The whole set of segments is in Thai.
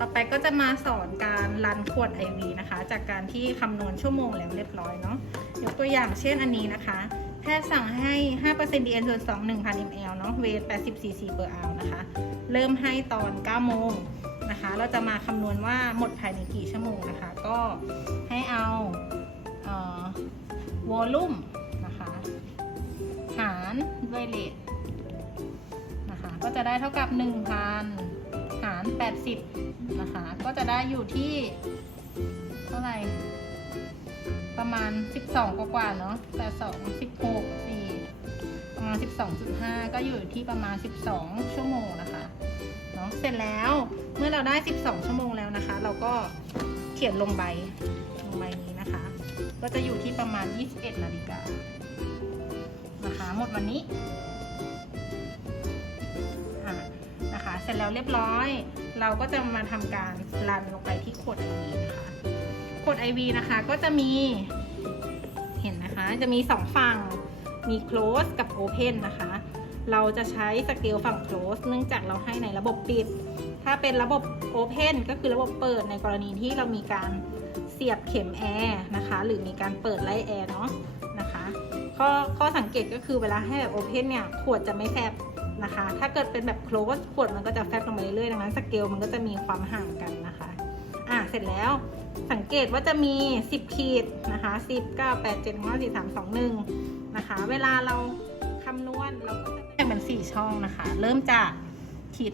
ต่อไปก็จะมาสอนการรันขวด IV นะคะ จากการที่คำนวณชั่วโมงแล้วเรียบร้อยเนาะยกตัวอย่างเช่นอันนี้นะคะ แพทย์สั่งให้ 5% DN ส่วน2 1,000 ml เนาะเวท80 cc per hour นะคะ เริ่มให้ตอน 9 โมงนะคะ เราจะมาคำนวณว่าหมดภายในกี่ชั่วโมงนะคะ ก็ให้เอาเอ่อวอลลุ่มนะคะ หารด้วยเรทนะคะ ก็จะได้เท่ากับ 1,000 80 นะคะ ก็จะได้อยู่ที่เท่าไหร่ ประมาณ 12 กว่ากว่าเนาะแต่2 16 4 ประมาณ 12.5 ก็อยู่ที่ประมาณ 12 ชั่วโมงนะคะเนาะเสร็จแล้วเมื่อเราได้ 12 ชั่วโมงแล้วนะคะ เราก็เขียนลงใบลงใบนี้นะคะ ก็จะอยู่ที่ประมาณ 21 นาฬิกานะคะหมดวันนี้นะคะเสร็จแล้วเรียบร้อย เราก็จะมาทำการรันลงไปที่ขวด IV นะคะขวด IV นะคะก็จะมี เห็นนะคะ จะมีสองฝั่ง มี close กับ open นะคะ เราจะใช้สเกลฝั่ง close เนื่องจากเราให้ในระบบปิด ถ้าเป็นระบบ open ก็คือระบบเปิดในกรณีที่เรามีการเสียบเข็มแอร์นะคะ หรือมีการเปิดไล่แอร์เนาะนะคะข้อข้อสังเกตก็คือเวลาให้แบบ open เนี่ย ขวดจะไม่แฟบ นะคะ ถ้าเกิดเป็นแบบ close ขวดมันก็จะแฟบลงไปเรื่อยๆดังนั้นสเกลมันก็จะมีความห่างกันนะคะ อะเสร็จแล้วสังเกตว่าจะมี 10 ขีดนะคะ 10 9 8 7 5 4 3 2 1 นะคะ เวลาเราคำนวณเราก็จะแบ่งเป็น 4 ช่องนะคะ เริ่มจากขีด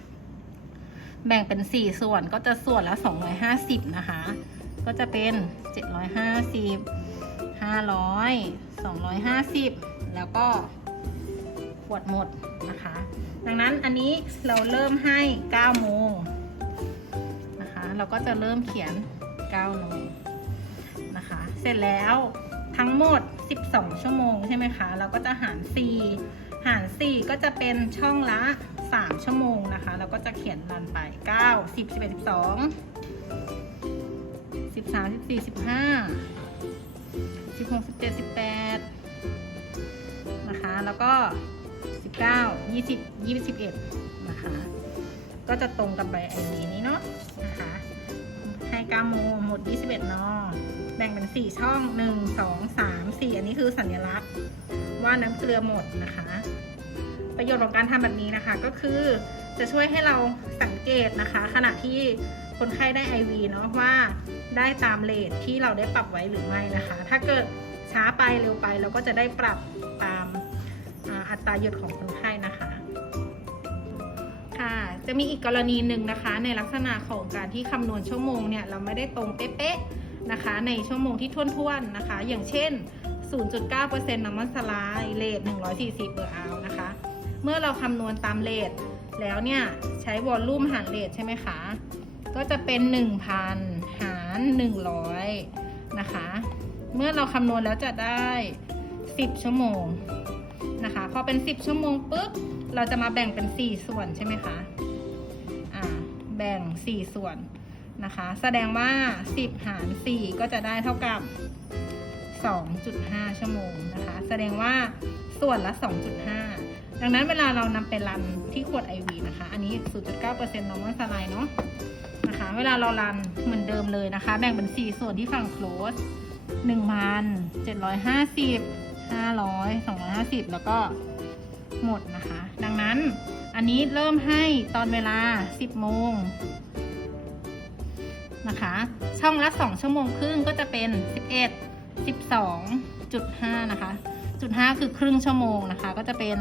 1,000 แบ่งเป็น 4 ส่วนก็จะส่วนละ 250 นะคะ ก็จะเป็น 750 500 250 แล้วก็ วดหมดนะคะ ดังนั้นอันนี้เราเริ่มให้9โมงนะคะ เราก็จะเริ่มเขียน9โมงนะคะ เสร็จแล้วทั้งหมด 12 ชั่วโมงใช่ไหมคะ เราก็จะหาร 4 หาร 4 ก็จะเป็นช่องละ 3 ชั่วโมงนะคะ เราก็จะเขียนรันไป 9 10 11 12 13 14 15 16 17 18 นะคะ แล้วก็ 19 20 21นะคะ ก็จะตรงกับใบไอดีนี้เนาะนะคะ ให้9โมงหมด 21นอแบ่งเป็น 4 ช่อง 1 2 3 4 อันนี้คือสัญลักษณ์ว่าน้ำเกลือหมดนะคะ ประโยชน์ของการทำแบบนี้นะคะก็คือจะช่วยให้เราสังเกตนะคะ ขณะที่คนไข้ได้ IV เนาะว่าได้ตามเลทที่เราได้ปรับไว้หรือไม่นะคะ ถ้าเกิดช้าไปเร็วไปเราก็จะได้ปรับตาม อัตราหยดของคนไข้นะคะ ค่ะ จะมีอีกกรณีหนึ่งนะคะ ในลักษณะของการที่คำนวณชั่วโมงเนี่ยเราไม่ได้ตรงเป๊ะๆนะคะ ในชั่วโมงที่ท่วนๆนะคะ อย่างเช่น 0.9%น้ำมันสลายเลท140เปอร์อาวนะคะ เมื่อเราคำนวณตามเลทแล้วเนี่ยใช้วอลลุ่มหารเลทใช่ไหมคะ ก็จะเป็น 1,000 หาร 100 นะคะ เมื่อเราคำนวณแล้วจะได้ 10 ชั่วโมง พอเป็น 10 ชั่วโมงปุ๊บ เราจะมาแบ่งเป็น 4 ส่วนใช่ไหมคะอ่าแบ่ง 4 ส่วนนะคะ แสดงว่า 10 หาร 4 ก็จะได้เท่ากับ 2.5 ชั่วโมงนะคะ แสดงว่าส่วนละ 2.5 ดังนั้นเวลาเรานำไปรันที่ขวด IV นะคะ อันนี้ 0.9% normal saline เนาะนะคะ เวลาเรารันเหมือนเดิมเลยนะคะ แบ่งเป็น 4 ส่วนที่ฝั่ง close 1,750 500 250 แล้วก็หมดนะคะ ดังนั้นอันนี้เริ่มให้ตอนเวลา 10 โมงนะคะ ช่องละ 2 ชั่วโมงครึ่งก็จะเป็น 11 12.5 นะคะ จุด 5 คือครึ่งชั่วโมงนะคะ ก็จะเป็น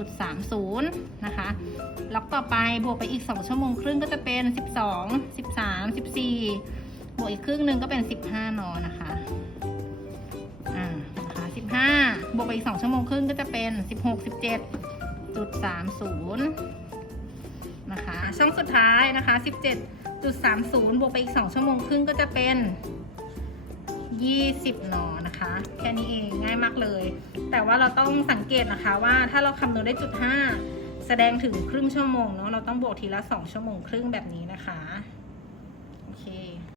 12.30 นะคะ ล็อกต่อไปบวกไปอีก 2 ชั่วโมงครึ่งก็จะเป็น 12 13 14 บวกอีกครึ่งหนึ่งก็เป็น 15นอนะคะ วกไปอีก2ชั่วโมงครึ่งก็จะเป็น16 17จุด30นะคะช่องสุดท้ายนะคะ17จุด30บวกไปอีก2ชั่วโมงครึ่งก็จะเป็น20หนอนะคะ แค่นี้เองง่ายมากเลย แต่ว่าเราต้องสังเกตนะคะว่าถ้าเราคำนวณได้จุด5แสดงถึงครึ่งชั่วโมงเนาะเราต้องบวกทีละ2ชั่วโมงครึ่งแบบนี้นะคะ โอเค